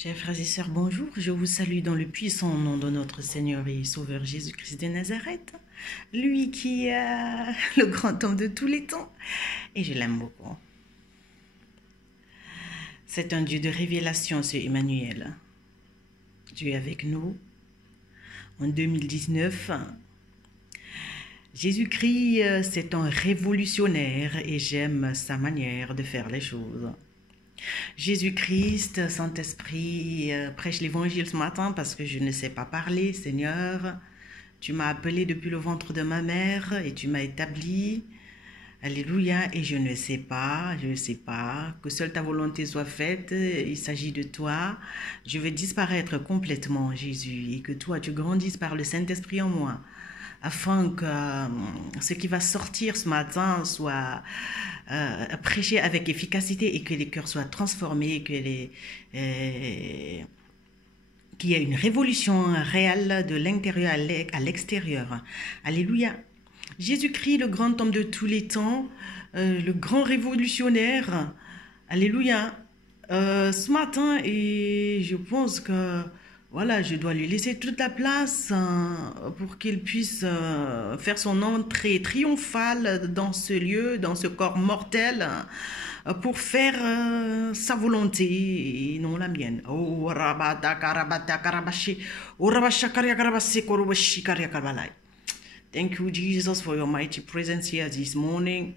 Chers frères et sœurs, bonjour. Je vous salue dans le puissant nom de notre Seigneur et Sauveur Jésus-Christ de Nazareth, lui qui est le grand homme de tous les temps. Et je l'aime beaucoup. C'est un Dieu de révélation, c'est Emmanuel. Dieu est avec nous. En 2019, Jésus-Christ, c'est un révolutionnaire et j'aime sa manière de faire les choses. Jésus-Christ, Saint-Esprit, prêche l'évangile ce matin parce que je ne sais pas parler, Seigneur. Tu m'as appelé depuis le ventre de ma mère et tu m'as établi. Alléluia. Et je ne sais pas, que seule ta volonté soit faite. Il s'agit de toi. Je veux disparaître complètement, Jésus, et que toi, tu grandisses par le Saint-Esprit en moi, afin que ce qui va sortir ce matin soit prêché avec efficacité et que les cœurs soient transformés, qu'il y ait une révolution réelle de l'intérieur à l'extérieur. Alléluia. Jésus-Christ, le grand homme de tous les temps, le grand révolutionnaire. Alléluia. Ce matin, et je pense que voilà, je dois lui laisser toute la place pour qu'il puisse faire son entrée triomphale dans ce lieu, dans ce corps mortel, pour faire sa volonté et non la mienne. Oh, rabata karabata karabashi, oh rabashakaria karabase korobashi karia karbalai. Thank you, Jesus, for your mighty presence here this morning.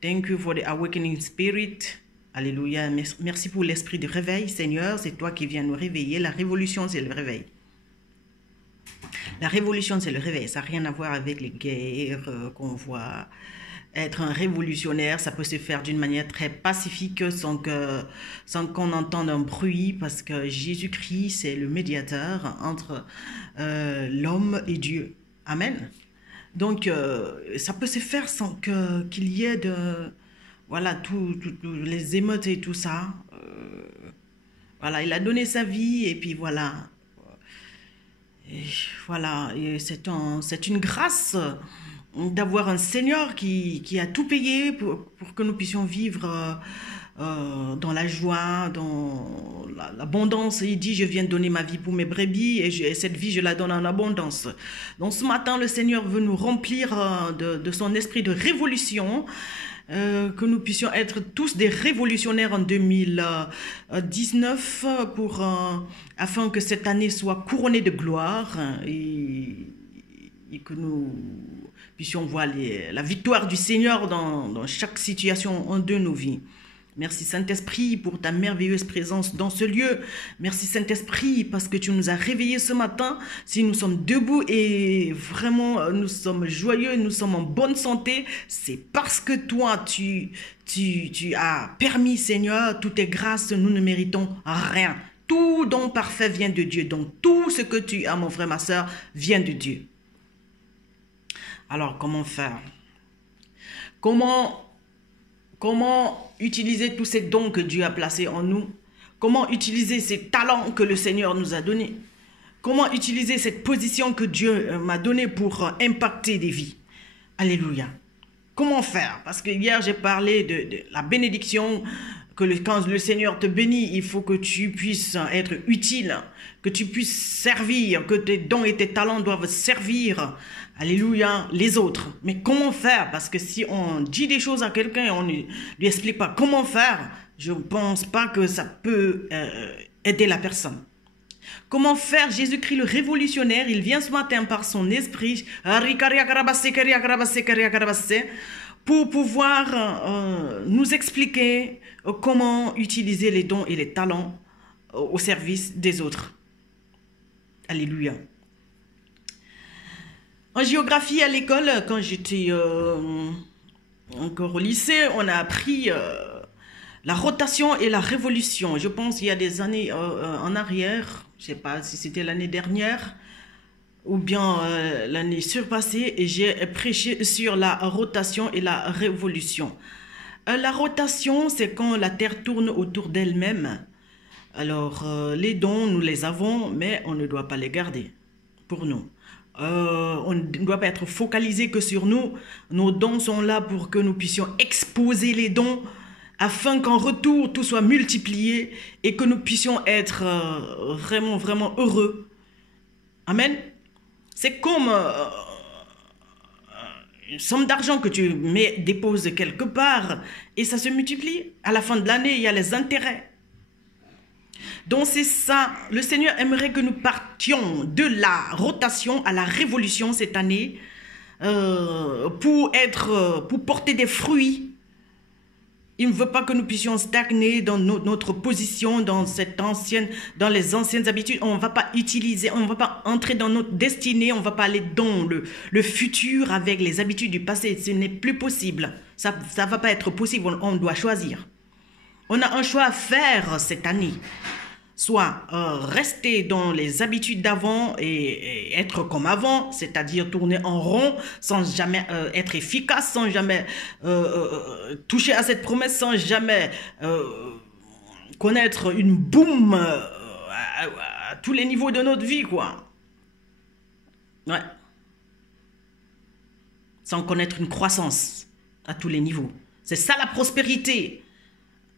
Thank you for the awakening spirit. Alléluia. Merci pour l'esprit de réveil, Seigneur. C'est toi qui viens nous réveiller. La révolution, c'est le réveil. La révolution, c'est le réveil. Ça n'a rien à voir avec les guerres qu'on voit. Être un révolutionnaire, ça peut se faire d'une manière très pacifique sans qu'on entende un bruit, parce que Jésus-Christ, c'est le médiateur entre l'homme et Dieu. Amen. Donc, ça peut se faire sans qu'il y ait voilà, tous les émeutes et tout ça. Voilà, il a donné sa vie et puis voilà. Et voilà, c'est une grâce d'avoir un Seigneur qui a tout payé pour que nous puissions vivre dans la joie, dans l'abondance. Il dit, je viens donner ma vie pour mes brebis et cette vie, je la donne en abondance. Donc ce matin, le Seigneur veut nous remplir de son esprit de révolution, que nous puissions être tous des révolutionnaires en 2019 afin que cette année soit couronnée de gloire et que nous puissions voir la victoire du Seigneur dans chaque situation de nos vies. Merci Saint-Esprit pour ta merveilleuse présence dans ce lieu. Merci Saint-Esprit parce que tu nous as réveillés ce matin. Si nous sommes debout et vraiment nous sommes joyeux, nous sommes en bonne santé, c'est parce que toi tu as permis, Seigneur, toutes tes grâces, nous ne méritons rien. Tout don parfait vient de Dieu. Donc tout ce que tu as, mon frère, ma soeur, vient de Dieu. Alors comment faire? Comment utiliser tous ces dons que Dieu a placés en nous? Comment utiliser ces talents que le Seigneur nous a donnés? Comment utiliser cette position que Dieu m'a donnée pour impacter des vies? Alléluia. Comment faire? Parce que hier, j'ai parlé de la bénédiction, quand le Seigneur te bénit, il faut que tu puisses être utile, que tu puisses servir, que tes dons et tes talents doivent servir, alléluia, les autres. Mais comment faire? Parce que si on dit des choses à quelqu'un et on ne lui explique pas comment faire, je ne pense pas que ça peut aider la personne. Comment faire? Jésus-Christ le révolutionnaire, il vient ce matin par son esprit pour pouvoir nous expliquer comment utiliser les dons et les talents au service des autres. Alléluia. En géographie à l'école, quand j'étais encore au lycée, on a appris la rotation et la révolution. Je pense qu'il y a des années en arrière, je ne sais pas si c'était l'année dernière ou bien l'année surpassée, et j'ai prêché sur la rotation et la révolution. La rotation, c'est quand la Terre tourne autour d'elle-même. Alors, les dons, nous les avons, mais on ne doit pas les garder pour nous. On ne doit pas être focalisé que sur nous. Nos dons sont là pour que nous puissions exposer les dons afin qu'en retour, tout soit multiplié et que nous puissions être vraiment, vraiment heureux. Amen. C'est comme une somme d'argent que tu déposes quelque part et ça se multiplie. À la fin de l'année, il y a les intérêts. Donc c'est ça, le Seigneur aimerait que nous partions de la rotation à la révolution cette année pour porter des fruits. Il ne veut pas que nous puissions stagner dans notre position, dans les anciennes habitudes. On ne va pas utiliser, on ne va pas entrer dans notre destinée, on ne va pas aller dans le futur avec les habitudes du passé. Ce n'est plus possible. Ça ne va pas être possible, on doit choisir. On a un choix à faire cette année. Soit rester dans les habitudes d'avant et être comme avant, c'est-à-dire tourner en rond sans jamais être efficace, sans jamais toucher à cette promesse, sans jamais connaître une boum à tous les niveaux de notre vie, quoi. Ouais. Sans connaître une croissance à tous les niveaux. C'est ça la prospérité.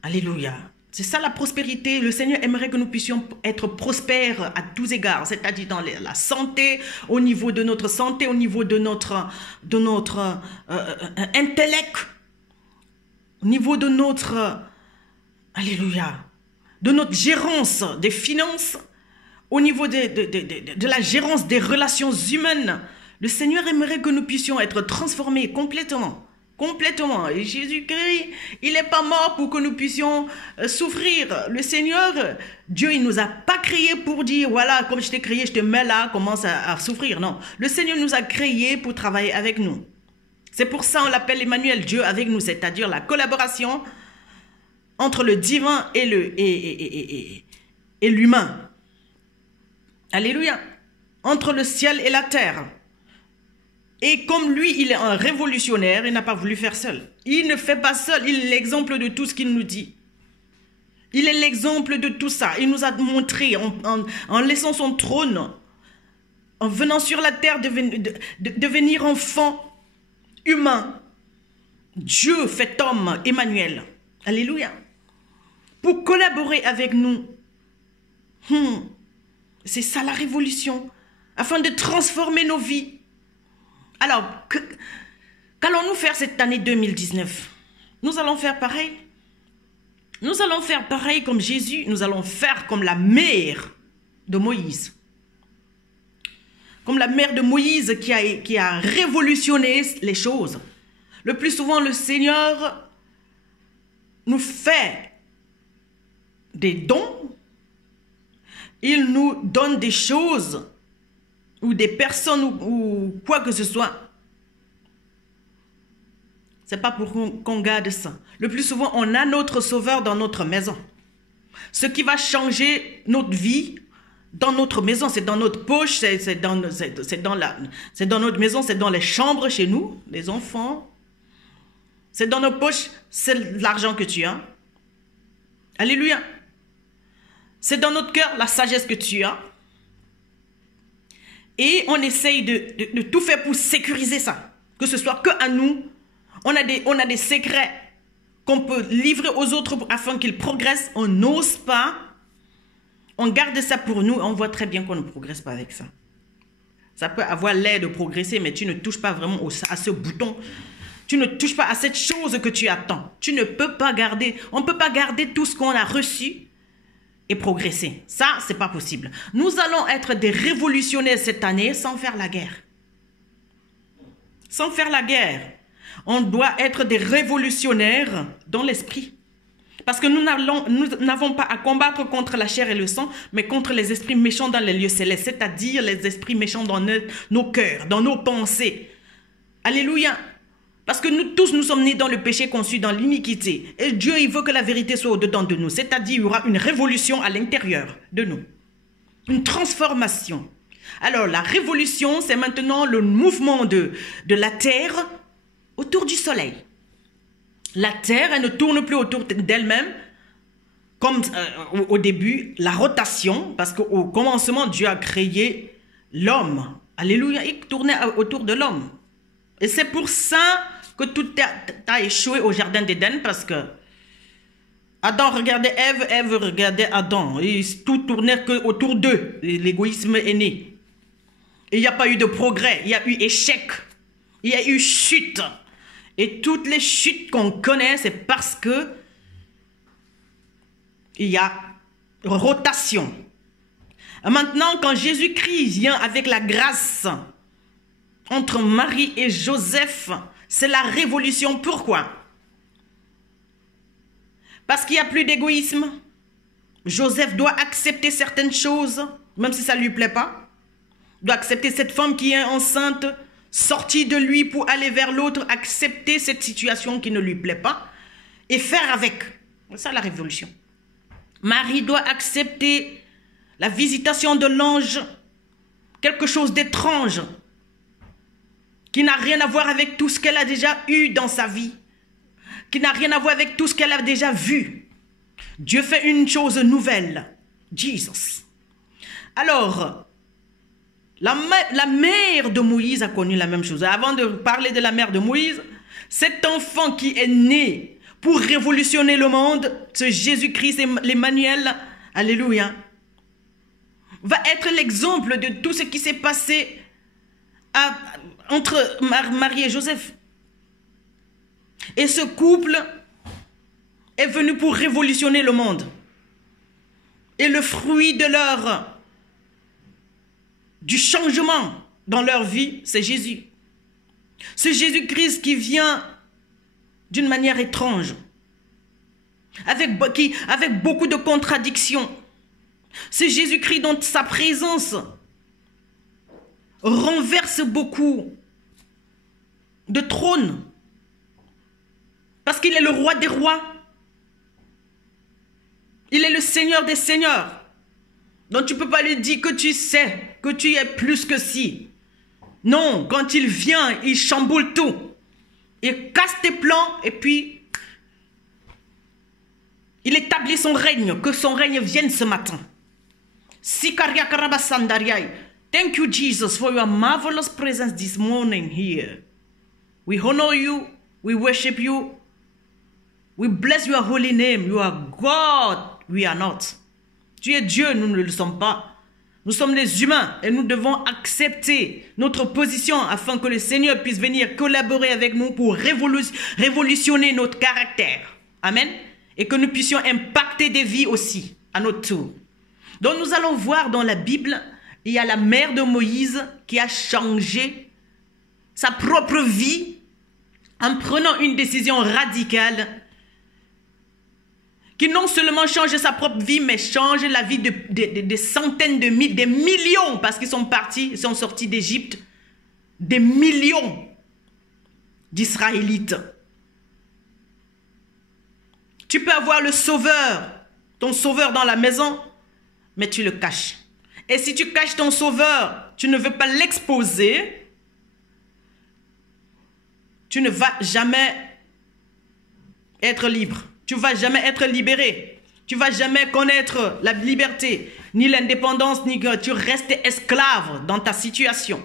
Alléluia. C'est ça la prospérité. Le Seigneur aimerait que nous puissions être prospères à tous égards, c'est-à-dire dans la santé, au niveau de notre santé, au niveau de notre intellect, au niveau de notre, alléluia, de notre gérance des finances, au niveau de la gérance des relations humaines. Le Seigneur aimerait que nous puissions être transformés complètement. Complètement. Et Jésus-Christ, il n'est pas mort pour que nous puissions souffrir. Le Seigneur, Dieu, il ne nous a pas créés pour dire, voilà, comme je t'ai créé, je te mets là, commence à souffrir. Non. Le Seigneur nous a créés pour travailler avec nous. C'est pour ça qu'on l'appelle Emmanuel, Dieu avec nous, c'est-à-dire la collaboration entre le divin et l'humain. Alléluia. Entre le ciel et la terre. Et comme lui, il est un révolutionnaire, il n'a pas voulu faire seul. Il ne fait pas seul, il est l'exemple de tout ce qu'il nous dit. Il est l'exemple de tout ça. Il nous a montré, en laissant son trône, en venant sur la terre, devenir enfant humain. Dieu fait homme, Emmanuel. Alléluia. Pour collaborer avec nous. C'est ça la révolution. Afin de transformer nos vies. Alors, qu'allons-nous faire cette année 2019? Nous allons faire pareil. Nous allons faire pareil comme Jésus. Nous allons faire comme la mère de Moïse. Comme la mère de Moïse qui a révolutionné les choses. Le plus souvent, le Seigneur nous fait des dons. Il nous donne des choses ou des personnes ou quoi que ce soit. C'est pas pour qu'on garde ça. Le plus souvent, on a notre sauveur dans notre maison. Ce qui va changer notre vie dans notre maison, c'est dans notre poche, c'est dans notre maison, c'est dans les chambres chez nous, les enfants. C'est dans nos poches, c'est l'argent que tu as. Alléluia. C'est dans notre cœur la sagesse que tu as. Et on essaye de tout faire pour sécuriser ça. Que ce soit que à nous. On a des secrets qu'on peut livrer aux autres afin qu'ils progressent. On n'ose pas. On garde ça pour nous. On voit très bien qu'on ne progresse pas avec ça. Ça peut avoir l'air de progresser, mais tu ne touches pas vraiment à ce bouton. Tu ne touches pas à cette chose que tu attends. Tu ne peux pas garder. On ne peut pas garder tout ce qu'on a reçu et progresser. Ça, c'est pas possible. Nous allons être des révolutionnaires cette année sans faire la guerre. Sans faire la guerre. On doit être des révolutionnaires dans l'esprit. Parce que nous n'avons pas à combattre contre la chair et le sang, mais contre les esprits méchants dans les lieux célestes, c'est-à-dire les esprits méchants dans nos cœurs, dans nos pensées. Alléluia. Parce que nous tous, nous sommes nés dans le péché, conçus dans l'iniquité. Et Dieu, il veut que la vérité soit au-dedans de nous. C'est-à-dire, il y aura une révolution à l'intérieur de nous. Une transformation. Alors, la révolution, c'est maintenant le mouvement de la terre autour du soleil. La terre, elle ne tourne plus autour d'elle-même, comme au début, la rotation, parce qu'au commencement, Dieu a créé l'homme. Alléluia, il tournait autour de l'homme. Et c'est pour ça que tout a échoué au jardin d'Éden, parce que Adam regardait Ève, Ève regardait Adam. Et tout tournait autour d'eux. L'égoïsme est né. Il n'y a pas eu de progrès, il y a eu échec, il y a eu chute. Et toutes les chutes qu'on connaît, c'est parce que il y a rotation. Maintenant, quand Jésus-Christ vient avec la grâce entre Marie et Joseph, c'est la révolution. Pourquoi? Parce qu'il n'y a plus d'égoïsme. Joseph doit accepter certaines choses, même si ça ne lui plaît pas. Il doit accepter cette femme qui est enceinte, sortir de lui pour aller vers l'autre, accepter cette situation qui ne lui plaît pas et faire avec. C'est ça la révolution. Marie doit accepter la visitation de l'ange, quelque chose d'étrange, qui n'a rien à voir avec tout ce qu'elle a déjà eu dans sa vie, qui n'a rien à voir avec tout ce qu'elle a déjà vu. Dieu fait une chose nouvelle. Jesus. Alors, la mère de Moïse a connu la même chose. Avant de parler de la mère de Moïse, cet enfant qui est né pour révolutionner le monde, ce Jésus-Christ, l'Emmanuel, alléluia, va être l'exemple de tout ce qui s'est passé entre Marie et Joseph. Et ce couple est venu pour révolutionner le monde. Et le fruit de du changement dans leur vie, c'est Jésus. Ce Jésus-Christ qui vient d'une manière étrange, avec beaucoup de contradictions. C'est Jésus-Christ dont sa présence renverse beaucoup de trônes. Parce qu'il est le roi des rois. Il est le Seigneur des seigneurs. Donc tu ne peux pas lui dire que tu sais, que tu es plus que si. Non, quand il vient, il chamboule tout. Il casse tes plans et puis il établit son règne. Que son règne vienne ce matin. Thank you, Jesus, for your marvelous presence this morning here. We honor you. We worship you. We bless your holy name. You are God. We are not. Tu es Dieu, nous ne le sommes pas. Nous sommes des humains et nous devons accepter notre position afin que le Seigneur puisse venir collaborer avec nous pour révolutionner notre caractère. Amen. Et que nous puissions impacter des vies aussi à notre tour. Donc nous allons voir dans la Bible, il y a la mère de Moïse qui a changé sa propre vie en prenant une décision radicale qui non seulement change sa propre vie, mais change la vie de centaines de milliers, des millions, parce qu'ils sont partis, ils sont sortis d'Égypte, des millions d'Israélites. Tu peux avoir le sauveur, ton sauveur dans la maison, mais tu le caches. Et si tu caches ton sauveur, tu ne veux pas l'exposer, tu ne vas jamais être libre. Tu ne vas jamais être libéré. Tu ne vas jamais connaître la liberté, ni l'indépendance, ni que tu restes esclave dans ta situation.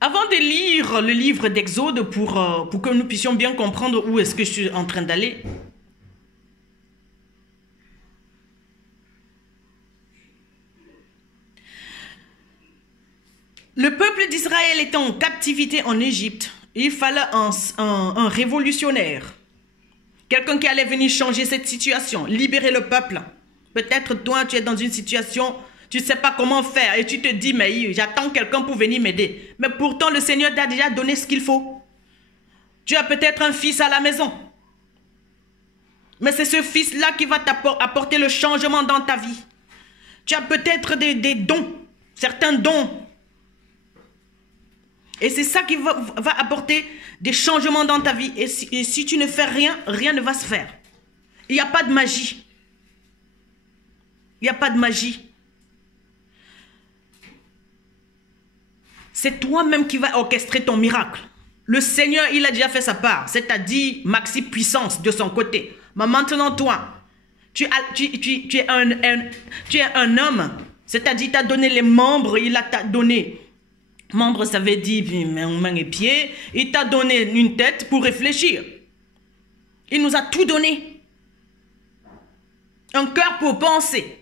Avant de lire le livre d'Exode pour que nous puissions bien comprendre où est-ce que je suis en train d'aller, le peuple d'Israël était en captivité en Égypte. Il fallait un révolutionnaire. Quelqu'un qui allait venir changer cette situation, libérer le peuple. Peut-être toi, tu es dans une situation, tu ne sais pas comment faire et tu te dis, mais j'attends quelqu'un pour venir m'aider. Mais pourtant, le Seigneur t'a déjà donné ce qu'il faut. Tu as peut-être un fils à la maison. Mais c'est ce fils-là qui va t'apporter le changement dans ta vie. Tu as peut-être des dons, certains dons. Et c'est ça qui va apporter des changements dans ta vie. Et si tu ne fais rien, rien ne va se faire. Il n'y a pas de magie. Il n'y a pas de magie. C'est toi-même qui vas orchestrer ton miracle. Le Seigneur, il a déjà fait sa part. C'est-à-dire maxi puissance de son côté. Mais maintenant, toi, tu es un homme. C'est-à-dire, il t'a donné les membres, il t'a donné... Membre, ça veut dire main et pied. Il t'a donné une tête pour réfléchir. Il nous a tout donné. Un cœur pour penser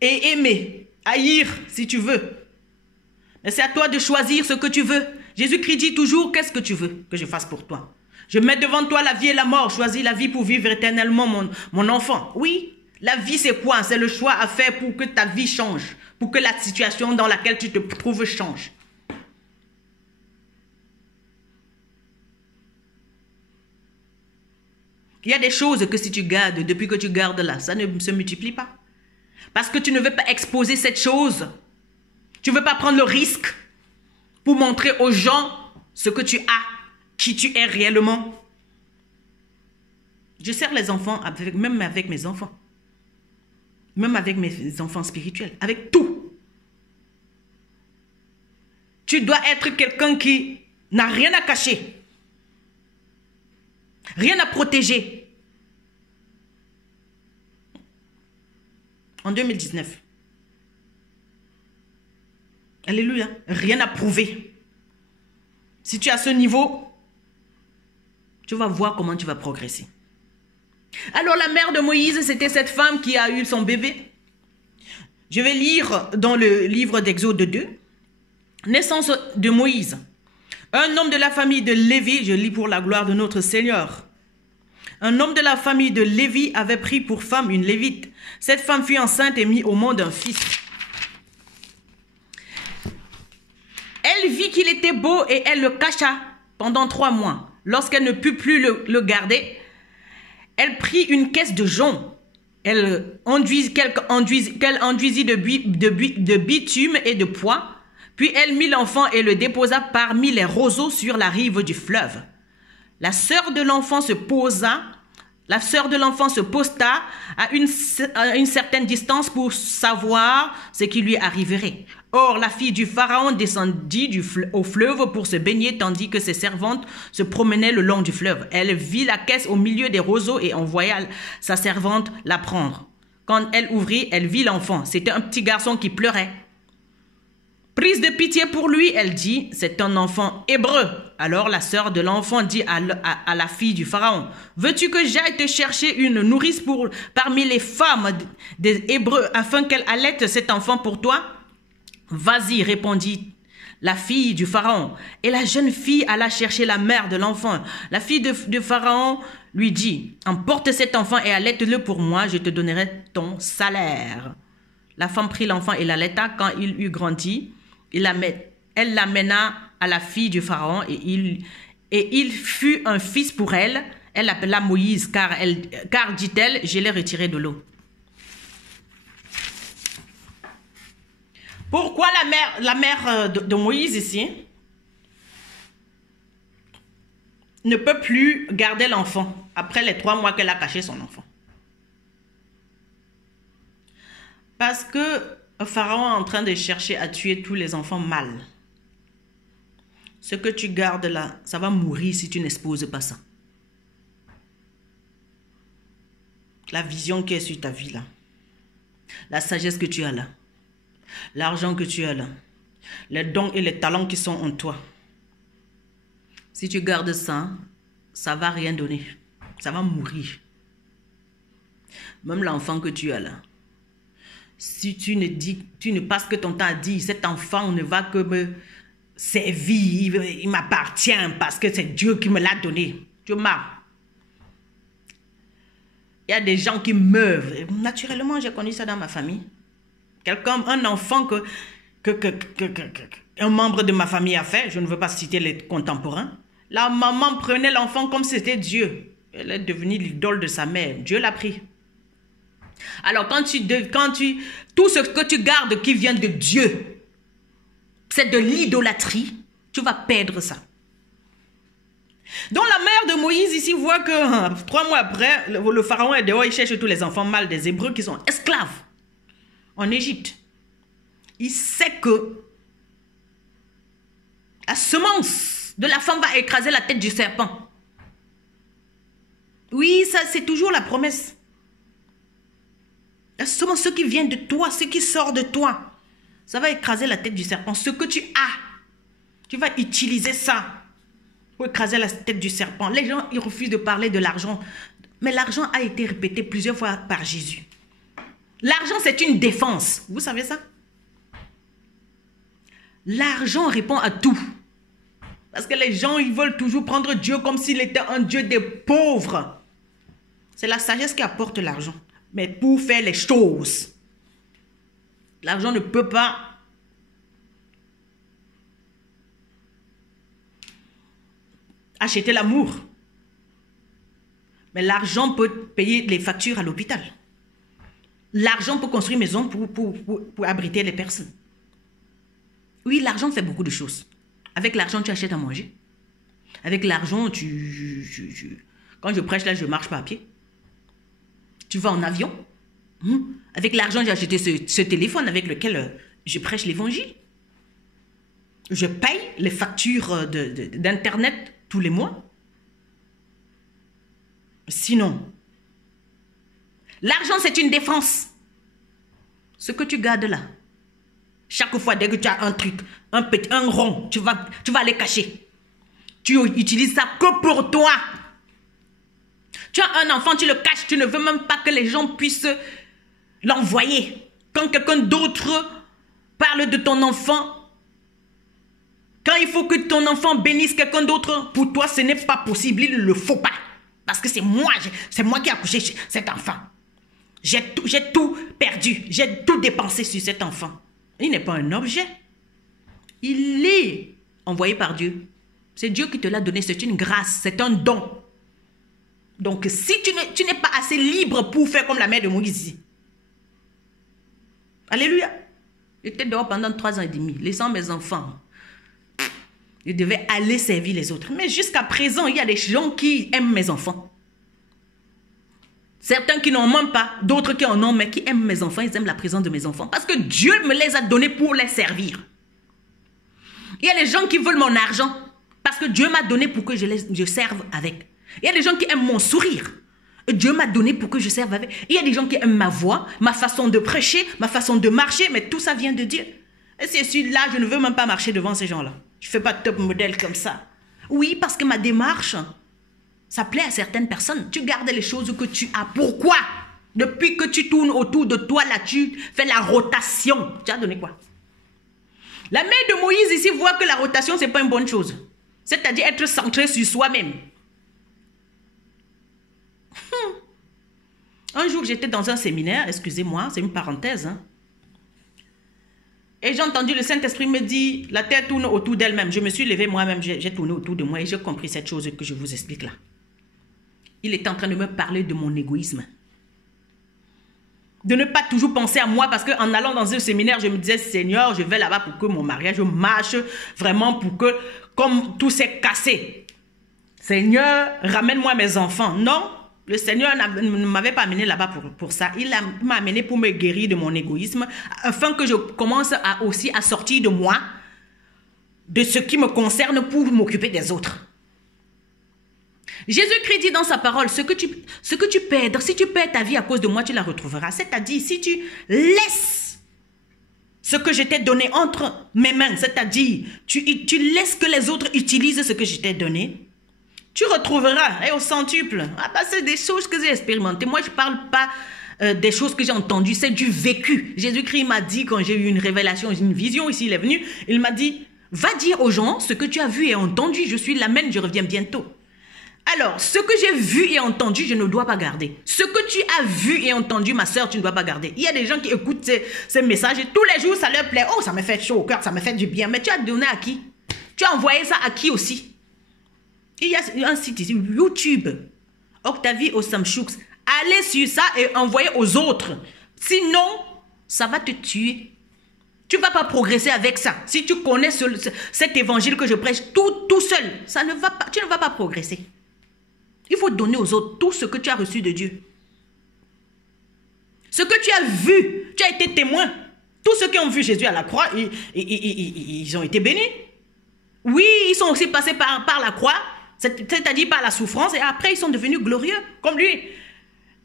et aimer, haïr si tu veux. Mais c'est à toi de choisir ce que tu veux. Jésus-Christ dit toujours, qu'est-ce que tu veux que je fasse pour toi? Je mets devant toi la vie et la mort. Choisis la vie pour vivre éternellement, mon enfant. Oui, la vie c'est quoi? C'est le choix à faire pour que ta vie change. Pour que la situation dans laquelle tu te trouves change. Il y a des choses que si tu gardes, depuis que tu gardes là, ça ne se multiplie pas. Parce que tu ne veux pas exposer cette chose. Tu ne veux pas prendre le risque pour montrer aux gens ce que tu as, qui tu es réellement. Je sers les enfants, même avec mes enfants. Même avec mes enfants spirituels. Avec tout. Tu dois être quelqu'un qui n'a rien à cacher. Rien à protéger. En 2019. Alléluia. Rien à prouver. Si tu es à ce niveau, tu vas voir comment tu vas progresser. Alors la mère de Moïse, c'était cette femme qui a eu son bébé. Je vais lire dans le livre d'Exode 2. Naissance de Moïse. Un homme de la famille de Lévi, je lis pour la gloire de notre Seigneur. Un homme de la famille de Lévi avait pris pour femme une Lévite. Cette femme fut enceinte et mit au monde un fils. Elle vit qu'il était beau et elle le cacha pendant 3 mois. Lorsqu'elle ne put plus le garder, elle prit une caisse de jonc. Elle enduisit de bitume et de pois. Puis elle mit l'enfant et le déposa parmi les roseaux sur la rive du fleuve. La sœur de l'enfant se posta à une certaine distance pour savoir ce qui lui arriverait. Or, la fille du Pharaon descendit au fleuve pour se baigner, tandis que ses servantes se promenaient le long du fleuve. Elle vit la caisse au milieu des roseaux et envoya sa servante la prendre. Quand elle ouvrit, elle vit l'enfant. C'était un petit garçon qui pleurait. Prise de pitié pour lui, elle dit, c'est un enfant hébreu. Alors la sœur de l'enfant dit à la fille du Pharaon, veux-tu que j'aille te chercher une nourrice parmi les femmes des Hébreux afin qu'elle allaite cet enfant pour toi? Vas-y, répondit la fille du Pharaon. Et la jeune fille alla chercher la mère de l'enfant. La fille de Pharaon lui dit, emporte cet enfant et allaite-le pour moi, je te donnerai ton salaire. La femme prit l'enfant et l'allaita. Quand il eut grandi, elle l'amena à la fille du Pharaon et il fut un fils pour elle. Elle l'appela Moïse car dit-elle, je l'ai retiré de l'eau. Pourquoi la mère de Moïse ici ne peut plus garder l'enfant après les 3 mois qu'elle a caché son enfant? Parce que Pharaon est en train de chercher à tuer tous les enfants mâles. Ce que tu gardes là, ça va mourir si tu n'exposes pas ça. La vision qui est sur ta vie là. La sagesse que tu as là. L'argent que tu as là. Les dons et les talents qui sont en toi. Si tu gardes ça, ça ne va rien donner. Ça va mourir. Même l'enfant que tu as là. Si tu ne passes que ton temps à dire, cet enfant ne va que me servir, il m'appartient parce que c'est Dieu qui me l'a donné. Tu m'as. Il y a des gens qui meurent. Naturellement, j'ai connu ça dans ma famille. Un enfant un membre de ma famille a fait, je ne veux pas citer les contemporains. La maman prenait l'enfant comme si c'était Dieu. Elle est devenue l'idole de sa mère. Dieu l'a pris. Alors, tout ce que tu gardes qui vient de Dieu, c'est de l'idolâtrie, tu vas perdre ça. Donc, la mère de Moïse ici voit que 3 mois après, le Pharaon est dehors, il cherche tous les enfants mâles des Hébreux qui sont esclaves en Égypte. Il sait que la semence de la femme va écraser la tête du serpent. Oui, ça c'est toujours la promesse. La semence, ce qui vient de toi, ce qui sort de toi, ça va écraser la tête du serpent. Ce que tu as, tu vas utiliser ça pour écraser la tête du serpent. Les gens, ils refusent de parler de l'argent. Mais l'argent a été répété plusieurs fois par Jésus. L'argent, c'est une défense. Vous savez ça? L'argent répond à tout. Parce que les gens, ils veulent toujours prendre Dieu comme s'il était un Dieu des pauvres. C'est la sagesse qui apporte l'argent. Mais pour faire les choses, l'argent ne peut pas acheter l'amour. Mais l'argent peut payer les factures à l'hôpital. L'argent peut construire une maison pour abriter les personnes. Oui, l'argent fait beaucoup de choses. Avec l'argent, tu achètes à manger. Avec l'argent, quand je prêche là, je marche pas à pied. Tu vas en avion. Avec l'argent, j'ai acheté ce téléphone avec lequel je prêche l'évangile. Je paye les factures d'Internet tous les mois. Sinon, l'argent, c'est une défense. Ce que tu gardes là, chaque fois, dès que tu as un truc, un rond, tu vas aller cacher. Tu utilises ça que pour toi. Tu as un enfant, tu le caches, tu ne veux même pas que les gens puissent l'envoyer. Quand quelqu'un d'autre parle de ton enfant, quand il faut que ton enfant bénisse quelqu'un d'autre, pour toi, ce n'est pas possible, il ne le faut pas. Parce que c'est moi qui ai accouché cet enfant. J'ai tout perdu, j'ai tout dépensé sur cet enfant. Il n'est pas un objet. Il est envoyé par Dieu. C'est Dieu qui te l'a donné, c'est une grâce, c'est un don. Donc si tu n'es pas assez libre pour faire comme la mère de Moïse ici. Alléluia. J'étais dehors pendant 3 ans et demi, laissant mes enfants. Je devais aller servir les autres. Mais jusqu'à présent, il y a des gens qui aiment mes enfants. Certains qui n'en même pas, d'autres qui en ont, mais qui aiment mes enfants, ils aiment la présence de mes enfants. Parce que Dieu me les a donnés pour les servir. Il y a des gens qui veulent mon argent, parce que Dieu m'a donné pour que je serve avec. Il y a des gens qui aiment mon sourire. Dieu m'a donné pour que je serve avec. Il y a des gens qui aiment ma voix, ma façon de prêcher, ma façon de marcher, mais tout ça vient de Dieu. Et c'est celui-là, je ne veux même pas marcher devant ces gens-là. Je ne fais pas de top modèle comme ça. Oui, parce que ma démarche, ça plaît à certaines personnes. Tu gardes les choses que tu as. Pourquoi? Depuis que tu tournes autour de toi, là, tu fais la rotation. Tu as donné quoi? La mère de Moïse ici voit que la rotation, ce n'est pas une bonne chose. C'est-à-dire être centré sur soi-même. Un jour, j'étais dans un séminaire, excusez-moi, c'est une parenthèse. Et j'ai entendu le Saint-Esprit me dire, la terre tourne autour d'elle-même. Je me suis levée moi-même, j'ai tourné autour de moi et j'ai compris cette chose que je vous explique là. Il est en train de me parler de mon égoïsme. De ne pas toujours penser à moi parce qu'en allant dans un séminaire, je me disais, Seigneur, je vais là-bas pour que mon mariage marche vraiment pour que, comme tout s'est cassé, Seigneur, ramène-moi mes enfants. Non, le Seigneur ne m'avait pas amené là-bas pour ça. Il m'a amené pour me guérir de mon égoïsme afin que je commence aussi à sortir de moi, de ce qui me concerne pour m'occuper des autres. Jésus-Christ dit dans sa parole, ce que tu perds, si tu perds ta vie à cause de moi, tu la retrouveras. C'est-à-dire, si tu laisses ce que je t'ai donné entre mes mains, c'est-à-dire, tu laisses que les autres utilisent ce que je t'ai donné, tu retrouveras, et au centuple. Ah bah, c'est des choses que j'ai expérimentées. Moi, je ne parle pas des choses que j'ai entendues, c'est du vécu. Jésus-Christ m'a dit, quand j'ai eu une révélation, une vision ici, il est venu, il m'a dit, va dire aux gens ce que tu as vu et entendu, je suis l'amène, je reviens bientôt. Alors, ce que j'ai vu et entendu, je ne dois pas garder. Ce que tu as vu et entendu, ma soeur, tu ne dois pas garder. Il y a des gens qui écoutent ces messages et tous les jours, ça leur plaît. Oh, ça me fait chaud au cœur, ça me fait du bien. Mais tu as donné à qui? Tu as envoyé ça à qui aussi? Il y a un site ici, YouTube, Octavie Osamchouk. Allez sur ça et envoyez aux autres. Sinon, ça va te tuer. Tu ne vas pas progresser avec ça. Si tu connais cet évangile que je prêche tout seul, tu ne vas pas progresser. Il faut donner aux autres tout ce que tu as reçu de Dieu. Ce que tu as vu, tu as été témoin. Tous ceux qui ont vu Jésus à la croix, ils ont été bénis. Oui, ils sont aussi passés par la croix, c'est-à-dire par la souffrance, et après ils sont devenus glorieux, comme lui.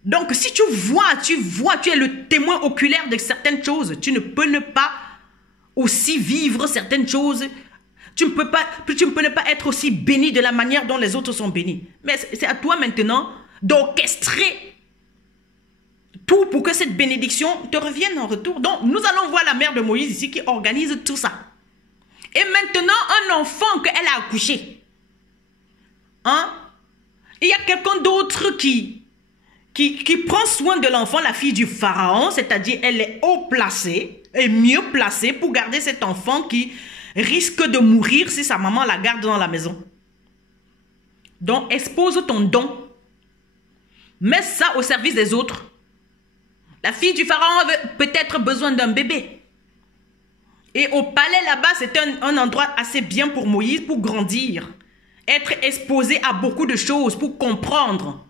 Donc si tu vois, tu es le témoin oculaire de certaines choses, tu ne peux ne pas aussi vivre certaines choses. Tu ne peux ne pas être aussi béni de la manière dont les autres sont bénis. Mais c'est à toi maintenant d'orchestrer tout pour que cette bénédiction te revienne en retour. Donc, nous allons voir la mère de Moïse ici qui organise tout ça. Et maintenant, un enfant qu'elle a accouché. Hein? Il y a quelqu'un d'autre qui prend soin de l'enfant, la fille du pharaon, c'est-à-dire elle est haut placée et mieux placée pour garder cet enfant qui risque de mourir si sa maman la garde dans la maison. Donc, expose ton don. Mets ça au service des autres. La fille du pharaon avait peut-être besoin d'un bébé. Et au palais là-bas, c'était un endroit assez bien pour Moïse, pour grandir. Être exposé à beaucoup de choses, pour comprendre.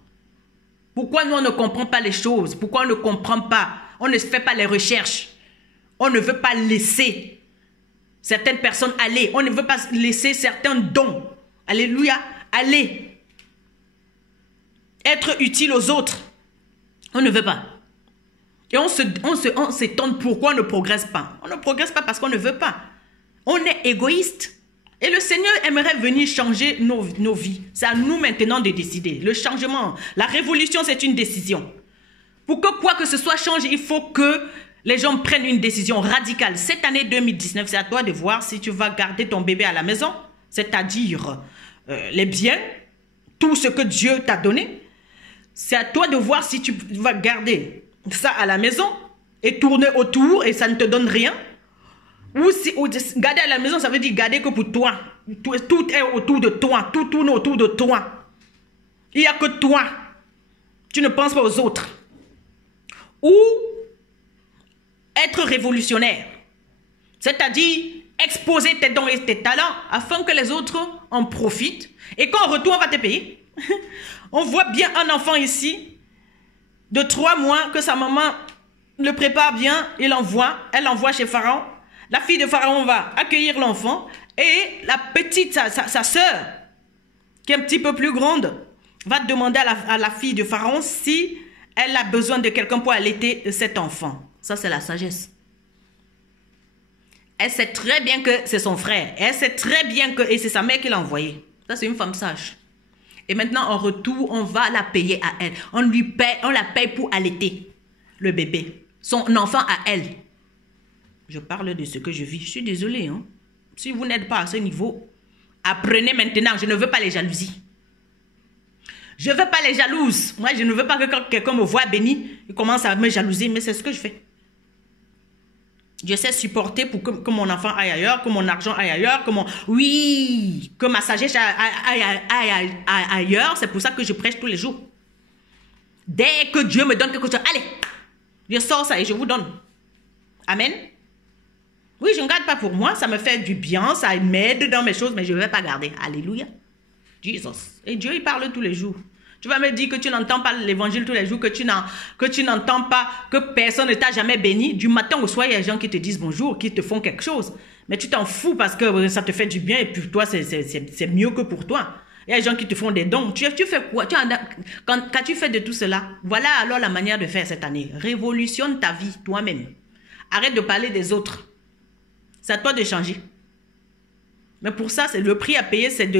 Pourquoi nous, on ne comprend pas les choses? Pourquoi on ne comprend pas? On ne fait pas les recherches. On ne veut pas laisser certaines personnes aller. On ne veut pas laisser certains dons. Alléluia. Aller. Être utile aux autres. On ne veut pas. Et on s'étonne pourquoi on ne progresse pas. On ne progresse pas parce qu'on ne veut pas. On est égoïste. Et le Seigneur aimerait venir changer nos vies. C'est à nous maintenant de décider. Le changement, la révolution, c'est une décision. Pour que quoi que ce soit change, il faut que les gens prennent une décision radicale. Cette année 2019, c'est à toi de voir si tu vas garder ton bébé à la maison, c'est-à-dire les biens, tout ce que Dieu t'a donné. C'est à toi de voir si tu vas garder ça à la maison et tourner autour et ça ne te donne rien. Ou garder à la maison, ça veut dire garder que pour toi. Tout est autour de toi. Tout tourne autour de toi. Il n'y a que toi. Tu ne penses pas aux autres. Ou être révolutionnaire. C'est-à-dire exposer tes dons et tes talents afin que les autres en profitent. Et qu'en retour, on va te payer. On voit bien un enfant ici de 3 mois que sa maman le prépare bien. Elle l'envoie chez Pharaon. La fille de Pharaon va accueillir l'enfant et la petite, sa sœur, qui est un petit peu plus grande, va demander à la fille de Pharaon si elle a besoin de quelqu'un pour allaiter cet enfant. Ça, c'est la sagesse. Elle sait très bien que c'est son frère. Elle sait très bien que... Et c'est sa mère qui l'a envoyé. Ça, c'est une femme sage. Et maintenant, en retour, on va la payer à elle. On la paye pour allaiter le bébé. Son enfant à elle. Je parle de ce que je vis. Je suis désolée. Hein? Si vous n'êtes pas à ce niveau, apprenez maintenant. Je ne veux pas les jalousies. Je ne veux pas les jalouses. Moi, je ne veux pas que quand quelqu'un me voit béni, il commence à me jalouser. Mais c'est ce que je fais. Je sais supporter pour que mon enfant aille ailleurs, que mon argent aille ailleurs, que ma sagesse aille ailleurs. C'est pour ça que je prêche tous les jours. Dès que Dieu me donne quelque chose, allez, je sors ça et je vous donne. Amen. Oui, je ne garde pas pour moi, ça me fait du bien, ça m'aide dans mes choses, mais je ne vais pas garder. Alléluia. Jesus. Et Dieu, il parle tous les jours. Tu vas me dire que tu n'entends pas l'évangile tous les jours, que tu n'entends pas, que personne ne t'a jamais béni. Du matin au soir, il y a des gens qui te disent bonjour, qui te font quelque chose. Mais tu t'en fous parce que ça te fait du bien et puis toi, c'est mieux que pour toi. Il y a des gens qui te font des dons. Tu fais quoi? Quand tu fais de tout cela, voilà alors la manière de faire cette année. Révolutionne ta vie toi-même. Arrête de parler des autres. C'est à toi de changer. Mais pour ça, le prix à payer, c'est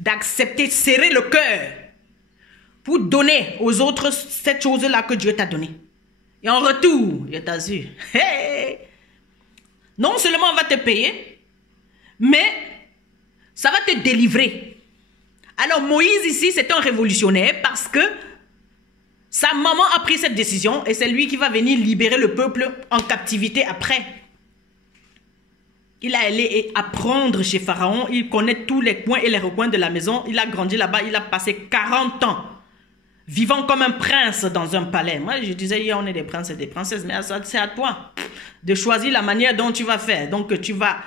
d'accepter, serrer le cœur pour donner aux autres cette chose-là que Dieu t'a donnée. Et en retour, je t'assure, hey, non seulement on va te payer, mais ça va te délivrer. Alors Moïse ici, c'est un révolutionnaire parce que sa maman a pris cette décision et c'est lui qui va venir libérer le peuple en captivité après. Il est allé apprendre chez Pharaon, il connaît tous les coins et les recoins de la maison, il a grandi là-bas, il a passé 40 ans vivant comme un prince dans un palais. Moi, je disais hier, on est des princes et des princesses, mais c'est à toi de choisir la manière dont tu vas faire. Donc, tu vas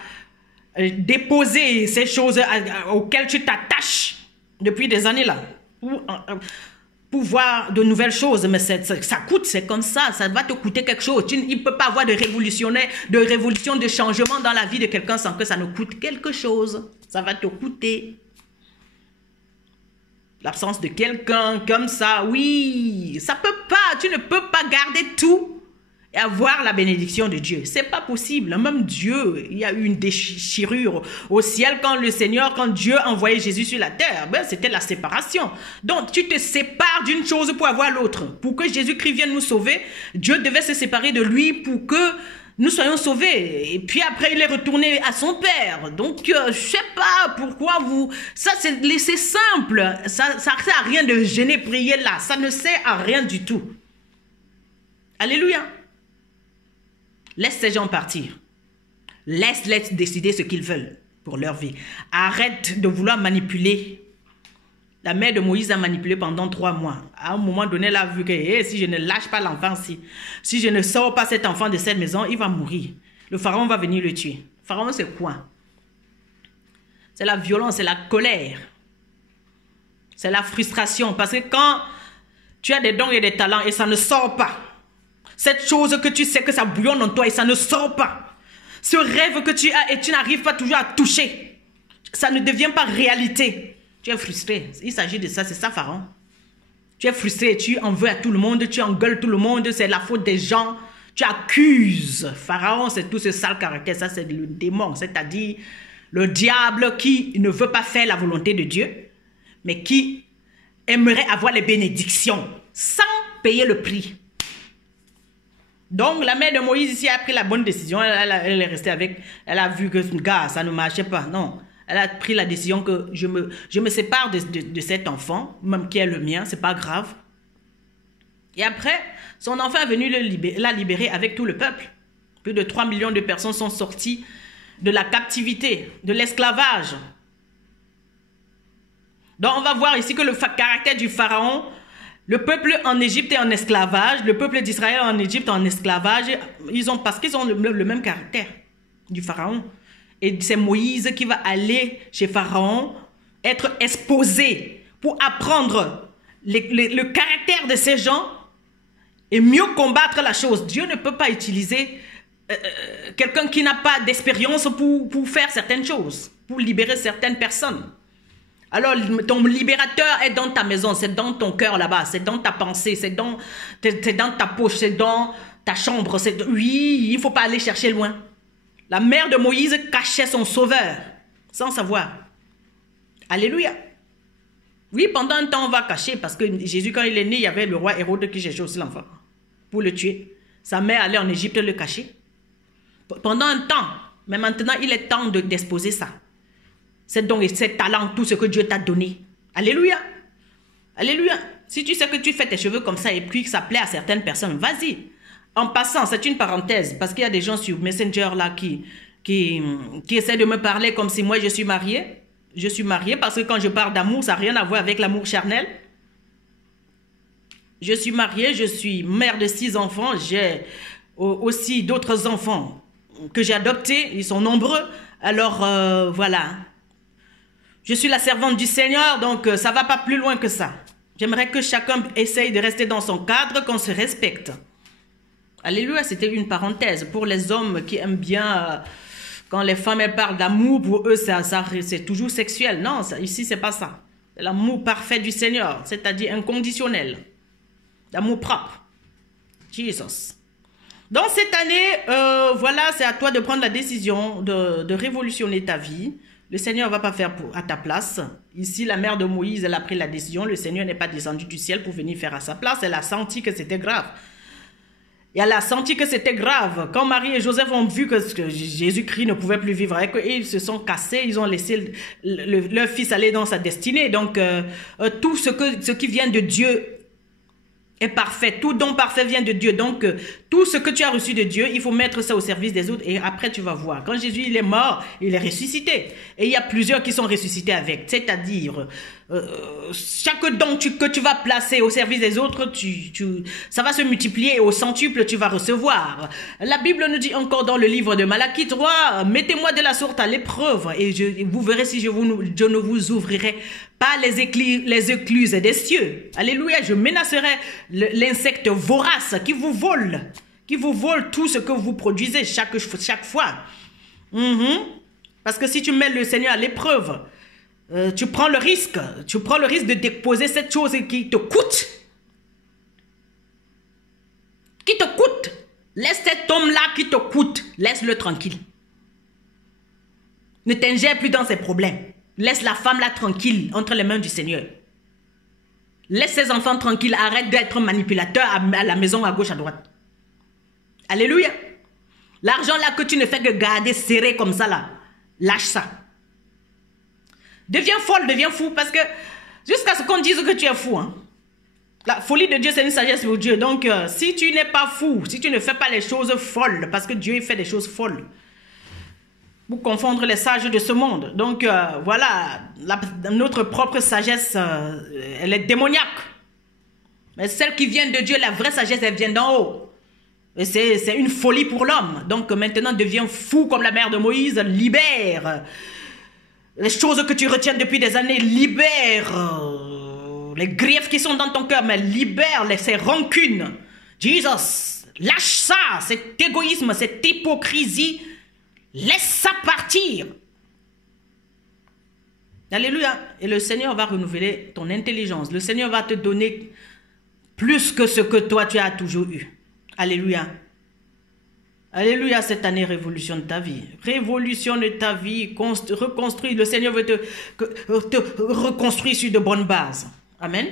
déposer ces choses auxquelles tu t'attaches depuis des années là, pour voir de nouvelles choses, mais ça coûte, c'est comme ça va te coûter quelque chose. Il ne peut pas avoir de révolution, de changement dans la vie de quelqu'un sans que ça ne coûte quelque chose. Ça va te coûter. L'absence de quelqu'un comme ça, oui, ça peut pas, tu ne peux pas garder tout et avoir la bénédiction de Dieu. C'est pas possible. Même Dieu, il y a eu une déchirure au ciel quand Dieu a envoyé Jésus sur la terre. Ben, c'était la séparation. Donc, tu te sépares d'une chose pour avoir l'autre. Pour que Jésus-Christ vienne nous sauver, Dieu devait se séparer de lui pour que nous soyons sauvés. Et puis après, il est retourné à son Père. Donc, je sais pas pourquoi vous... Ça, c'est simple. Ça ne sert à rien de gêner, prier là. Ça ne sert à rien du tout. Alléluia. Laisse ces gens partir. Laisse-les décider ce qu'ils veulent pour leur vie. Arrête de vouloir manipuler. La mère de Moïse a manipulé pendant 3 mois. À un moment donné, elle a vu que si je ne lâche pas l'enfant, si je ne sors pas cet enfant de cette maison, il va mourir. Le pharaon va venir le tuer. Le pharaon, c'est quoi? C'est la violence, c'est la colère. C'est la frustration. Parce que quand tu as des dons et des talents et ça ne sort pas, cette chose que tu sais que ça bouillonne en toi et ça ne sort pas, ce rêve que tu as et tu n'arrives pas toujours à toucher, ça ne devient pas réalité. Tu es frustré. Il s'agit de ça, c'est ça, Pharaon. Tu es frustré, tu en veux à tout le monde, tu engueules tout le monde, c'est la faute des gens, tu accuses. Pharaon, c'est tout ce sale caractère, ça c'est le démon, c'est-à-dire le diable qui ne veut pas faire la volonté de Dieu, mais qui aimerait avoir les bénédictions sans payer le prix. Donc, la mère de Moïse ici a pris la bonne décision, elle est restée avec, elle a vu que gars, ça ne marchait pas, non. Elle a pris la décision que je me sépare de cet enfant, même qui est le mien, c'est pas grave. Et après, son enfant est venu la libérer avec tout le peuple. Plus de 3 millions de personnes sont sorties de la captivité, de l'esclavage. Donc on va voir ici que le caractère du pharaon, le peuple en Égypte est en esclavage, le peuple d'Israël en Égypte en esclavage, parce qu'ils ont le même caractère du pharaon. Et c'est Moïse qui va aller chez Pharaon, être exposé pour apprendre le caractère de ces gens et mieux combattre la chose. Dieu ne peut pas utiliser quelqu'un qui n'a pas d'expérience pour faire certaines choses, pour libérer certaines personnes. Alors, ton libérateur est dans ta maison, c'est dans ton cœur là-bas, c'est dans ta pensée, c'est dans ta poche, c'est dans ta chambre. Oui, il ne faut pas aller chercher loin. La mère de Moïse cachait son sauveur, sans savoir. Alléluia. Oui, pendant un temps, on va cacher, parce que Jésus, quand il est né, il y avait le roi Hérode qui cherchait aussi l'enfant, pour le tuer. Sa mère allait en Égypte le cacher. Pendant un temps, mais maintenant, il est temps d'exposer ça. C'est donc ces talents, tout ce que Dieu t'a donné. Alléluia. Alléluia. Si tu sais que tu fais tes cheveux comme ça et puis que ça plaît à certaines personnes, vas-y. En passant, c'est une parenthèse, parce qu'il y a des gens sur Messenger là qui essaient de me parler comme si moi je suis mariée. Je suis mariée parce que quand je parle d'amour, ça n'a rien à voir avec l'amour charnel. Je suis mariée, je suis mère de 6 enfants. J'ai aussi d'autres enfants que j'ai adoptés. Ils sont nombreux. Alors, voilà. Je suis la servante du Seigneur, donc ça ne va pas plus loin que ça. J'aimerais que chacun essaye de rester dans son cadre, qu'on se respecte. Alléluia, c'était une parenthèse. Pour les hommes qui aiment bien, quand les femmes elles parlent d'amour, pour eux, c'est toujours sexuel. Non, ici, ce n'est pas ça. C'est l'amour parfait du Seigneur, c'est-à-dire inconditionnel. L'amour propre. Jesus. Donc, cette année, voilà, c'est à toi de prendre la décision de révolutionner ta vie. Le Seigneur ne va pas faire à ta place. Ici, la mère de Moïse, elle a pris la décision. Le Seigneur n'est pas descendu du ciel pour venir faire à sa place. Elle a senti que c'était grave. Et elle a senti que c'était grave. Quand Marie et Joseph ont vu que Jésus-Christ ne pouvait plus vivre avec eux, ils se sont cassés, ils ont laissé leur fils aller dans sa destinée. Donc, tout ce qui vient de Dieu est parfait. Tout don parfait vient de Dieu. Donc, tout ce que tu as reçu de Dieu, il faut mettre ça au service des autres. Et après, tu vas voir. Quand Jésus il est mort, il est ressuscité. Et il y a plusieurs qui sont ressuscités avec. C'est-à-dire, chaque don que tu vas placer au service des autres, ça va se multiplier et au centuple, tu vas recevoir. La Bible nous dit encore dans le livre de Malachie 3, mettez-moi de la sorte à l'épreuve et vous verrez si je ne vous ouvrirai pas les écluses des cieux. Alléluia, je menacerai l'insecte vorace qui vous vole tout ce que vous produisez chaque fois. Parce que si tu mets le Seigneur à l'épreuve, tu prends le risque de déposer cette chose qui te coûte Laisse cet homme-là qui te coûte, laisse-le tranquille. Ne t'ingère plus dans ses problèmes. Laisse la femme-là tranquille entre les mains du Seigneur. Laisse ses enfants tranquilles. Arrête d'être manipulateur à la maison, à gauche, à droite. Alléluia. L'argent là que tu ne fais que garder serré comme ça là, lâche ça. Deviens folle, deviens fou, parce que jusqu'à ce qu'on dise que tu es fou. Hein. La folie de Dieu, c'est une sagesse pour Dieu. Donc, si tu n'es pas fou, si tu ne fais pas les choses folles, parce que Dieu il fait des choses folles, pour confondre les sages de ce monde. Donc, voilà, notre propre sagesse, elle est démoniaque. Mais celle qui vient de Dieu, la vraie sagesse, elle vient d'en haut. Et c'est une folie pour l'homme. Donc, maintenant, deviens fou comme la mère de Moïse, libère les choses que tu retiens depuis des années, libère les griefs qui sont dans ton cœur, mais libère ces rancunes. Jesus, lâche ça, cet égoïsme, cette hypocrisie, laisse ça partir. Alléluia. Et le Seigneur va renouveler ton intelligence. Le Seigneur va te donner plus que ce que toi tu as toujours eu. Alléluia. Alléluia, cette année révolutionne ta vie. Révolutionne ta vie, reconstruis. Le Seigneur veut te reconstruire sur de bonnes bases. Amen.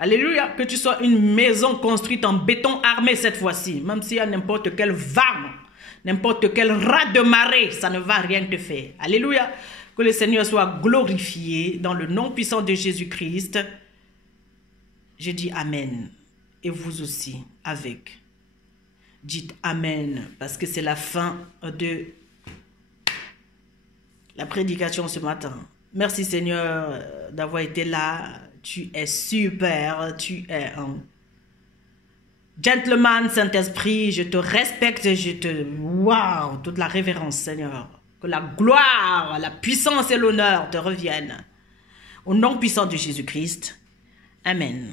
Alléluia, que tu sois une maison construite en béton armé cette fois-ci. Même s'il y a n'importe quel vent, n'importe quel raz de marée, ça ne va rien te faire. Alléluia, que le Seigneur soit glorifié dans le nom puissant de Jésus-Christ. Je dis Amen. Et vous aussi, avec. Dites Amen, parce que c'est la fin de la prédication ce matin. Merci Seigneur d'avoir été là. Tu es super, tu es un gentleman, Saint-Esprit. Je te respecte, Waouh, toute la révérence Seigneur. Que la gloire, la puissance et l'honneur te reviennent. Au nom puissant de Jésus-Christ. Amen.